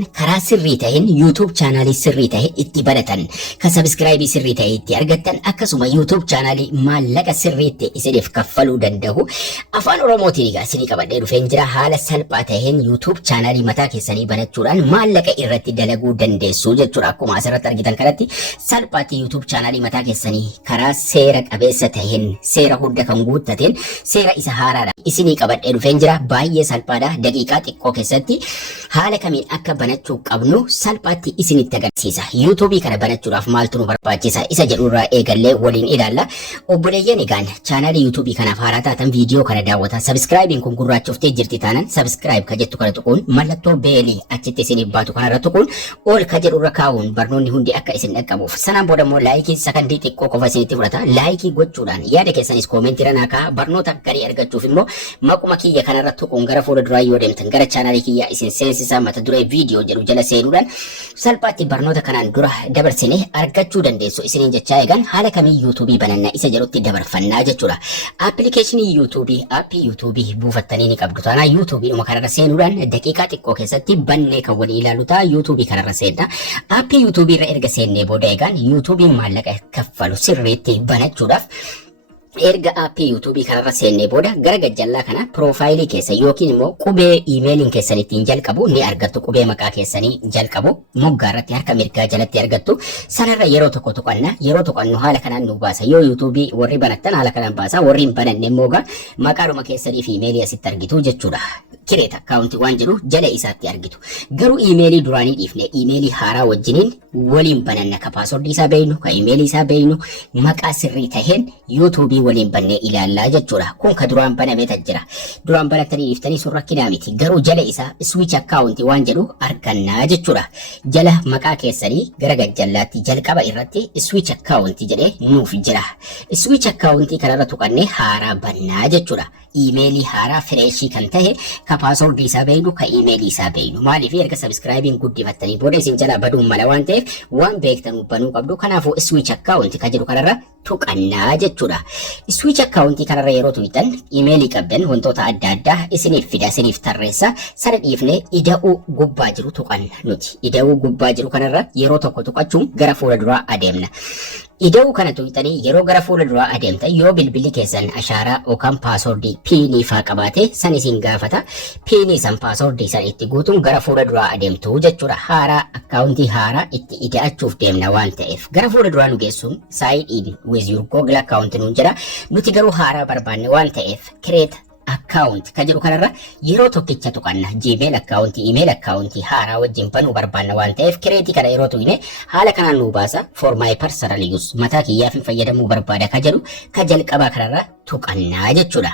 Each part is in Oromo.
karaa sirrii ta'een YouTube chaanaalii sirrii ta'e itti baratan kan subscribe sirrii ta'e itti argattan akkasuma YouTube chaanaalii maallaqa sirriitti isiniif kaffaluu danda'u afaan Oromootiin egaa isinii qabadhee dhufeen jira haala salphaa ta'een YouTube chaanaalii mataa keessanii banachuudhaan maallaqa irratti dalaguu dandeessu jechuudha. Akkuma asirratti argitan kanatti salphaatti YouTube chaanaalii mataa keessanii karaa seera qabeessa ta'een seera hunda kan guuttateen seera isa haaraadha isinii qabadhee dhufeen jira. Baay'ee salphaadha, daqiiqaa xiqqoo keessatti haala kamiin akka banachuu qabnu salphaatti isinitti agarsiisa. YouTube kana banachuudhaaf maaltu nu barbaachisa isa jedhurraa eegallee waliin ilaalla. Obboleeyyan egaan chaanaalii YouTube kanaaf haaraa taatan viidiyoo kana daawwata. Subscribe kun gurraachoftee jirti taanan subscribe ka jettu kana tuquun mallattoo beelii achitti isiniif baatu kanarra tuquun ol ka jedhurra kaa'uun barnoonni hundi akka isin dhaqqabuuf. Sanaan booda immoo laayikii sakandii xiqqoo qofa isinitti fudhata. Laayikii gochuudhaan yaada keessanis koomentii irra naa kaa'a. Barnoota garii argachuuf immoo maquma kiyya kanarra tuquun gara fuula duraa yoo deemtan gara chaanaalii kiyyaa isin seensisaa mata duree viidiyoo jedhu jala seenuudhaan salphaatti barnoota kanaan dura dabarsine argachuu dandeessu isiniin jechaa eegan haala kamii YouTube banannaa isa jedhutti dabarfannaa jechuudha. Appilikeeshinii aappii YouTube buufattanii ni qabdu. Taanaa YouTube dhuma kanarra seenuudhaan daqiiqaa xiqqoo keessatti bannee kan walii ilaallu ta'a. YouTube kanarra seenna. Aappii YouTube irra erga seennee booda eegan YouTube maallaqa kaffalu sirriitti banachuudhaaf erga aappii YouTube kanarra seennee booda gara gajjallaa kana profaayilii keessa yookiin immoo qubee iimeeliin keessan ittiin jalqabu ni argattu. Qubee maqaa keessanii jalqabu moggaa irratti harka mirgaa jalatti argattu. Sanarra yeroo tokko tuqanna. Yeroo tuqannu haala kanaan nu baasa. Yoo YouTube warri banattan haala kanaan baasa. Warri hin bananne immoo maqaadhuma keessanii fi iimeelii asitti argitu jechuudha. Kireet akkaawuntii waan jedhu jala isaatti argitu. Garuu iimeelii duraanii dhiifne iimeelii haaraa wajjiniin waliin bananna. Ka paaswordii isaa beeknu, ka iimeelii isaa beeknu, maqaa sirrii taheen YouTube waliin bannee ilaallaa jechuudha. Kun ka duraan banamee jira. Duraan banattanii dhiiftanii sun rakkinaa miti. Garuu jala isaa switch akkaawuntii waan jedhu argannaa jechuudha. Jala maqaa keessanii gara gajjallaatti jalqaba irratti switch akkaawuntii jedhee nuuf jira. Switch akkaawuntii kanarra tuqannee haaraa bannaa jechuudha. Iimeelii haaraa fireeshii kan tahe ka paaswordii isaa beeknu, ka iimeelii isaa beeknu. Maaliif erga subscribe guddifattanii booda isin jala baduun mala waan ta'eef waan beektanuu banuu qabdu. Kanaafuu switch akkaawuntii ka jedhu kanarra tuqannaa jechuudha. Switch akkaawuntii kanarra yeroo tuqxan iimeelii qabdan wantoota adda addaa isiniif fida, isiniif tarreessa. Sana dhiifnee ida'uu gubbaa jiru tuqanna nuti. Ida'uu gubbaa jiru kanarra yeroo tokko tuqachuun gara fuula duraa adeemna. Ida'uu kana tuqxanii yeroo gara fuula duraa adeemtan yoo bilbilli keessan ashaaraa yookaan paaswordii piinii faa qabaate san isin gaafata. Piinii san paaswordii san itti guutuun gara fuula duraa adeemtu jechuudha. Haaraa akkaawuntii haaraa itti ida'achuuf deemna waan ta'eef gara fuula duraa nu geessuun sign with your Google account nuun jedha. Nuti garuu haaraa barbaanne waan ta'eef create account ka jedhu kanarra yeroo tokkicha tuqanna. Gmail account, email account haaraa wajjin banuu barbaanna waan ta'eef create kana yeroo tuqne haala kanaan nu baasa. For my personal use mataa kiyyaaf fayyadamuu barbaada ka jedhu ka jalqabaa kanarra tuqannaa jechuudha.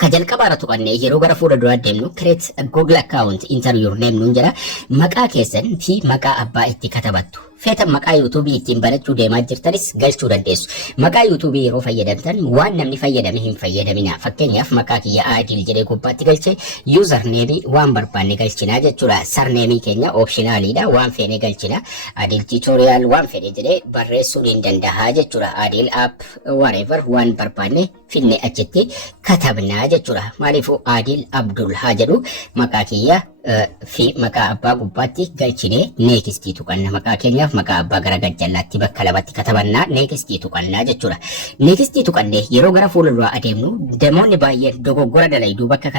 Ka jalqabaarra tuqannee yeroo gara fuula duraa deemnu create a Google account, enter your name nuun jedha. Maqaa keessan fi maqaa abbaa itti katabattu. Feetan maqaa YouTube ittiin banachuu deemaa jirtanis galchuu dandeessu. Maqaa YouTube yeroo fayyadamtan waan namni fayyadame hin fayyadamina. Fakkeenyaaf maqaa kiyya Adil jedhee gubbaatti galche username waan barbaanne galchinaa jechuudha. Surname keenya optionaliidha, waan feene galchina. Adil tutorial waan feene jedhee barreessuu ni danda'a jechuudha. Adil app whatever waan barbaanne finne achitti katabnaa jechuudha. Maaliifuu Adil Abdul haa jedhu maqaa kiyya fi maqaa abbaa gubbaatti galchinee neekistii tuqanna. Maqaa keenyaaf maqaa abbaa gara gajjallaatti bakka lamatti katabannaa neekistii tuqannaa jechuudha. Neekistii tuqannee yeroo gara fuula duraa adeemnu namoonni baay'een dogoggora dalayduu bakka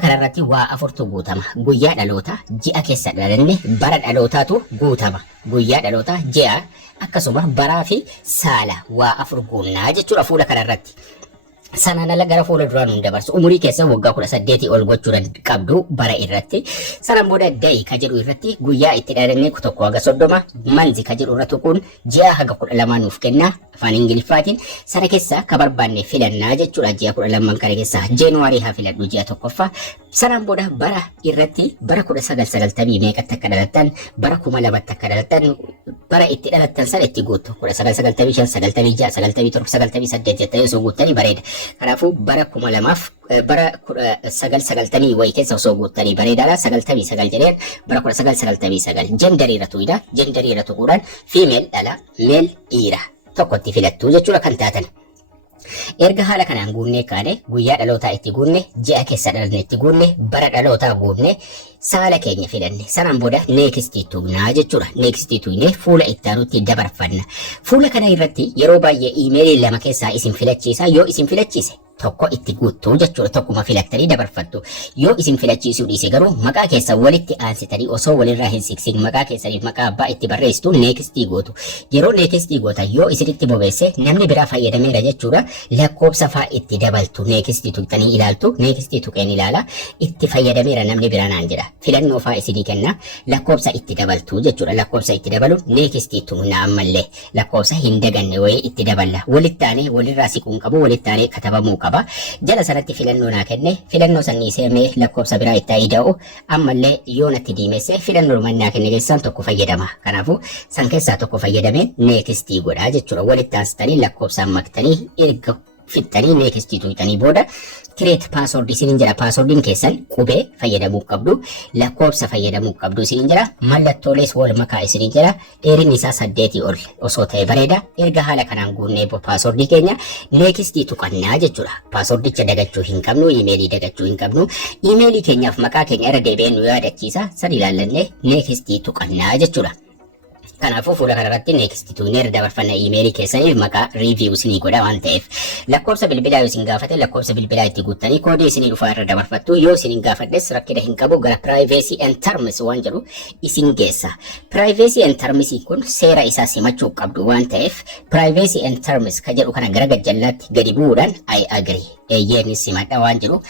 kanarratti waa afurtu guutama. Guyyaa dhaloota, ji'a keessa dhalanne, bara dhalootaatu guutama. Guyyaa dhaloota, ji'a akkasuma baraa fi saala waa afur guunnaa jechuudha fuula kanarratti. Sanaan ala gara fuula duraan nu dabarsu. Umurii keessa waggaa 18 ol gochuu qabdu bara irratti. Sanaan booda da'i ka jedhu irratti guyyaa itti dhalannee 1 haga 30 manzi ka jedhu irra tuquun ji'a haga 12 nuuf kenna afaan Ingiliffaatiin. Sana keessa ka barbaanne filannaa jechuudha. Ji'a 12 kana keessa Jeenuwaarii haa filadhu ji'a tokkoffaa. Sanaan booda bara irratti bara 1990 meeqatti akka dhalattan, bara 2000 akka dhalattan, bara itti dhalattan sana itti guuttu. 1995, 96, 97, 98 jettanii osoo guuttanii bareeda. Kanaafuu bara 2000 bara 1990 wayii keessa osoo guuttanii bareedaadha. 99 jedheen bara 1999 jendarii irra tuqidha. Jendarii irra tuquudhaan female dhala, male dhiira tokkotti filattu jechuudha kan taatan. Erga haala kanaan guunnee kaane guyyaa dhalootaa itti guunne, ji'a keessa dhalanne itti guunne, bara dhalootaa guunne, saala keenya filanne sanaan booda next tuqnaa jechuudha. Next tuqnee fuula itti aanutti dabarfanna. Fuula kana irratti yeroo baay'ee iimeelii lama keessaa isin filachiisa. Yoo isin filachiise tokko itti guuttuu jechuudha. Tokkuma filattanii dabarfattu. Yoo isin filachiisuu dhiise garuu maqaa keessan walitti aansitanii osoo walirraa hin siqsin maqaa keessaniif maqaa abbaa itti barreessitu next gootu. Yeroo next gootan yoo isinitti bobeesse namni biraa fayyadameera jechuudha. Lakkoobsa fa'aa itti dabaltu next tuqxanii ilaaltu. Next tuqeen ilaala itti fayyadameera namni biraa naan jedha. Filannoo fa'aa isinii kenna. Lakkoobsa itti dabaltu jechuudha. Lakkoobsa itti dabalu next tuqna ammallee lakkoobsa hin daganne wayii itti daballa. Walitti aanee walirraa siquun qabu walitti aanee katabamuu qaba. Jala sanatti filannoo naa kenne filannoo sanii seemee lakkoobsa biraa itti ida'u ammallee yoo natti diimesse filannoo mannaa kenne keessaan tokko fayyadama. Kanaafuu san keessaa tokko fayyadamee next godhaa jechuudha. Walitti aansitanii lakkoobsaan maktanii erga fixxanii next tuqxanii booda create password isinin jira. Passwordin keessan qubee fayyadamuu qabdu, lakkoobsa fayyadamuu qabdu isinin jira. Mallattoolees wal makaa isinin jira. Dheerinni isaa 8 ol osoo ta'e bareeda. Erga haala kanaan guunnee passwordii keenya next tuqannaa jechuudha. Passwordicha dagachuu hin qabnu, iimeelii dagachuu hin qabnu. Iimeelii keenyaaf maqaa keenya irra deebi'een nu yaadachiisa. San ilaallanne next tuqannaa jechuudha. Kanaafuu fuula kanarratti next tuqnee dabarfanna iimeelii keessaniif maqaa review isinii godha waan ta'eef. Lakkoobsa bilbilaa yoo isin gaafate lakkoobsa bilbilaa itti guuttanii koodii isinii dhufaa irra dabarfattu. Yoo isin hin gaafadhes rakkina hin qabu gara privacy and terms waan jedhu isin geessa. Privacy and terms kun seera isaa simachuu qabdu waan ta'eef privacy and terms ka jedhu kana gara gajjallaatti gadi bu'uudhaan I agree. Eeyyeen simadha waan jedhu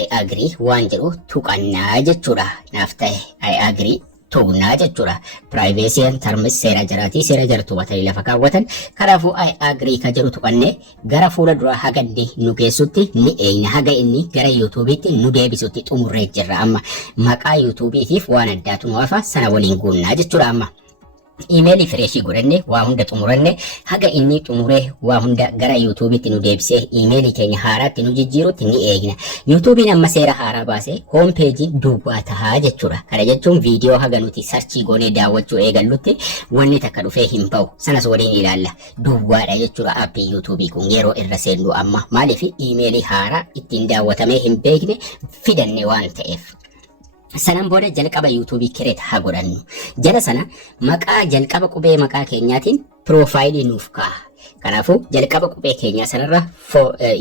I agree waan jedhu tuqannaa jechuudha. Naaf ta'e I agree. Tuqnaa jechuudha. Privacy and terms seera jiraati. Seera jirtu watanii lafa kaawwatan. Kanaafuu I agree ka jedhu tuqannee gara fuula dura haga inni nu geessutti ni eeyna. Haga inni gara YouTube'itti nu deebisutti xumurree jirra amma. Maqaa YouTube'itiif waan addaatu nu hafa sana waliin guunnaa jechuudha amma. Iimeelii fireeshii godhanne waa hunda xumuranne haga inni xumuree waa hunda gara YouTube'itti nu deebisee iimeelii keenya haaraatti nu jijjiirutti ni eegna. YouTube'iin amma seera haaraa baasee hoom peejii duwwaa tahaa jechuudha. Kana jechuun viidiyoo haga nuti sarchii goonee daawwachuu eegallutti wanni takka dhufee hin ba'u. Sanas waliin ilaalla. Duwwaadha jechuudha aappii YouTube'ii kun yeroo irra seennu amma. Maaliif iimeelii haaraa ittiin daawwatamee hin beekne fidanne waan ta'eef. Sanaan booda jalqaba YouTube'ii kireet haa godhannu. Jala sana maqaa jalqaba qubee maqaa keenyaatiin piroofaayilii nuuf kaa'a. Kanaafuu jalqaba qubee keenyaa sanarra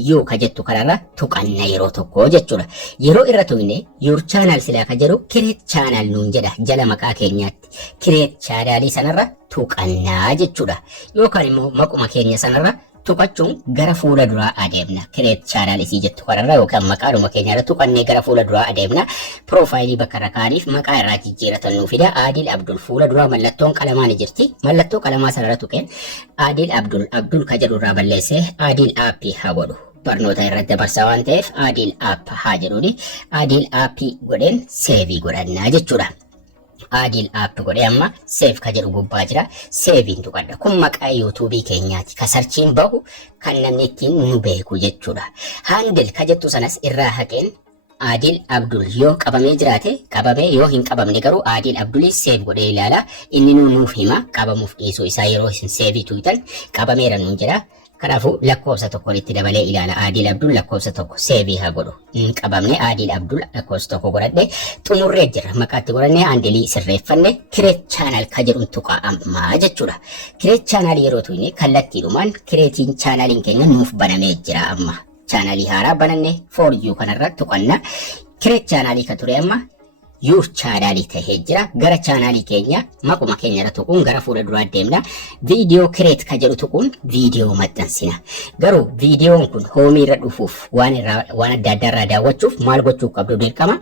yoo ka jettu kanarra tuqanna yeroo tokko jechuudha. Yeroo irra tuqne your channel silaa ka jedhu kireet channel nuun jedha jala maqaa keenyaatti. Kireet channelii sanarra tuqannaa jechuudha. Yookaan immoo maquma keenya sanarra tuqachuun gara fuula duraa adeemna. Kireet channel isii jettu kanarra yookaan maqaadhuma keenyarra tuqannee gara fuula duraa adeemna. Piroofaayilii bakka irra kaaniif maqaa irraa jijjiiratan nuuf fida. Aadil Abdul fuula duraa mallattoon qalamaa ni jirti. Mallattoo qalamaa sanarra tuqeen Aadil Abdul ka jedhu irraa balleessee Aadil aappii haa godhu. Barnoota irratti dabarsaa waan ta'eef Aadil app haa jedhuuni. Aadil aappii godheen seevii godhannaa jechuudha. Aadil app godhee amma save ka jedhu gubbaa jira. Savein tuqadha. Kun maqaa YouTube'ii keenyaati. Ka sarchiin bahu kan namni ittiin nu beeku jechuudha. Handle ka jettu sanas irraa haqeen Aadil Abdul yoo qabamee jiraate qabamee yoo hin qabamne garuu Aadil Abdulii save godhee ilaala. Inni nuuf hima qabamuuf dhiisuu isaa yeroo isin save tuutan qabameera nuun jedha. Kanaafuu lakkoofsa tokko itti dabalee ilaala. Aadil Abdul lakkoofsa tokko seevii haa godhu. Hin qabamne Aadil Abdul lakkoofsa tokko godhadhe xumurree jira. Maqaatti godhanne handilii sirreeffanne kireet chaanal ka jedhuun tuqaa ammaa jechuudha. Kireet chaanal yeroo tuqne kallattiidhumaan kireetiin chaanaliin keenya nuuf banamee jira amma. Chaanalii haaraa bananne for you kanarra tuqanna. Kireet chaanalii ka ture amma your channel tahee jira. Gara channel keenya maquma keenyarra tuquun gara fuula duraa deemna. Viidiyoo create ka jedhu tuquun viidiyoo maxxansina. Garuu viidiyoon kun hoomii irra dhufuuf waan adda addaa irraa daawwachuuf maal gochuu qabdu dirqama.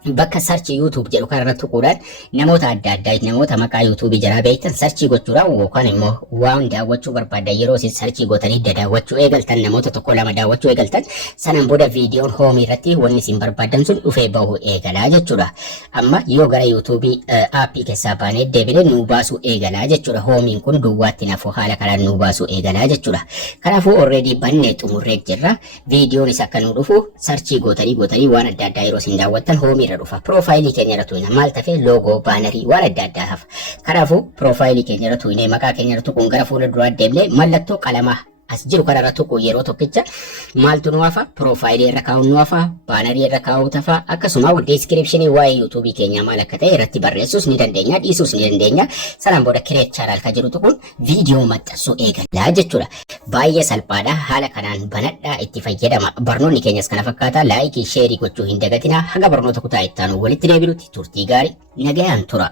Bakka sarchi YouTube jedhu kanarra tuquudhaan namoota adda addaa namoota maqaa YouTube jalaa beektan sarchii gochuudhaan yookaan immoo waan daawwachuu barbaadan yeroo isin sarchii gootanii daawwachuu eegaltan namoota tokko lama daawwachuu eegaltan sanaan booda viidiyoon hoomii irratti wanni isin barbaadan sun dhufee bahuu eegalaa jechuudha. Amma yoo gara YouTube aappii keessaa baanee deebinee nu baasuu eegalaa jechuudha. Hoomiin kun duwwaatti nafu haala kanaan nu baasuu eegalaa jechuudha. Kanaafuu already bannee xumurree jirra. Viidiyoon isa akka nu dhufu sarchii gootanii waan adda addaa yeroo isin daawwattan hoomii dhufa. Profaayilii keenya irra tuqna maal tafe loogoo baanarii waan adda addaa hafa. Kanaafuu profaayilii keenya irra tuqnee maqaa keenya irra tuquun gara fuula duraa deemnee mallattoo qalamaa as jiru kanarra tokko yeroo tokkicha maaltu nu hafa profaayilii irra kaa'uun nu hafa baanarii irra kaa'uu tafa akkasuma description waa'ee YouTube keenya maal akka ta'e irratti barreessuus ni dandeenya dhiisuus ni dandeenya sanaan booda create channel ka jirutu kun viidiyoo maxxansuu eegallaa jechuudha baay'ee salphaadha haala kanaan banadhaa itti fayyadama barnoonni keenyas kana fakkaata laayikii sheerii gochuu hin dagatina hanga barnoota kutaa itti aanu walitti deebinutti turtii gaarii nagayaan tura.